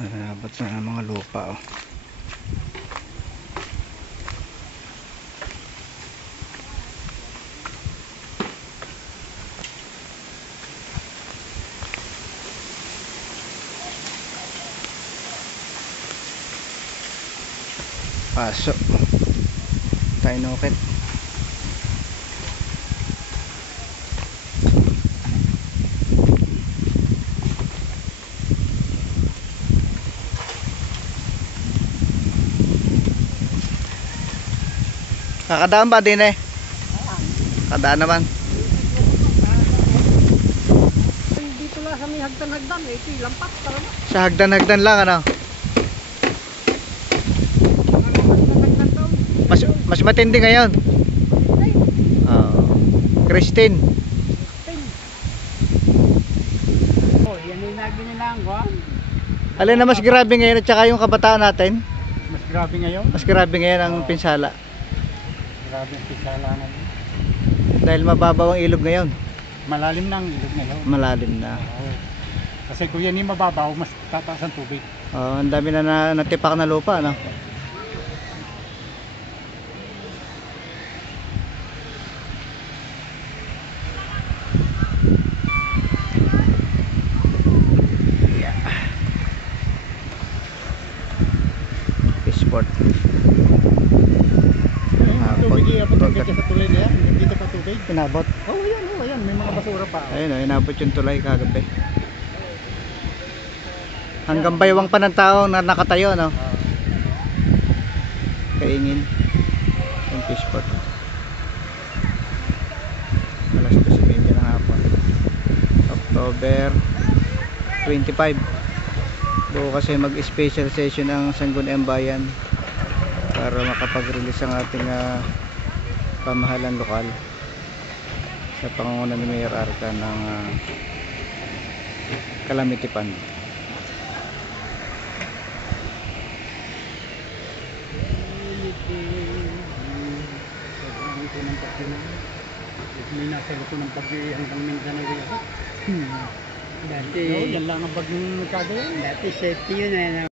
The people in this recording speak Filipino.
Nabot na ng mga lupa oh. Pasok tayo nukit. Kakadaan ba din eh? Kakadaan naman. Dito lang sa may hagdan-hagdan eh. Ito yung lampas talaga. Sa hagdan-hagdan lang ano? Hagdan-hagdan daw. Mas matindi ngayon. Christine. Oh, yan yung lagi nila ang kuhan. Alin na mas grabe ngayon at saka yung kabataan natin? Mas grabe ngayon. Mas grabe ngayon ang pinsala. Grabe ang pisala ngayon. Dahil mababaw ang ilog ngayon. Malalim na ang ilog ngayon. Malalim na. Oo. Kasi kung yan yung mababaw, mas tataas ang tubig. Ang dami na natipak na lupa no? Sport. Tubig iabot hanggang sa tulay na yan. Dito pa tubig. Inabot. Oh, ayan. May mga basura pa. Ayun oh, inabot yung tulay kagabi. Hanggang baywang pa ng tao na nakatayo no? Kaingin yung fishport. Alas 12:20 ng hapon. October 25. Bukas ay mag-special session ang Sangguniang Bayan para makapag-release ang ating pamahalaan lokal sa pangunguna ni Mayor Arca ng Calamity Fund. May nasa luto ng pag hanggang Mindanao yun. Dati, yan lang ang bagong kagayan. Dati safety yun eh.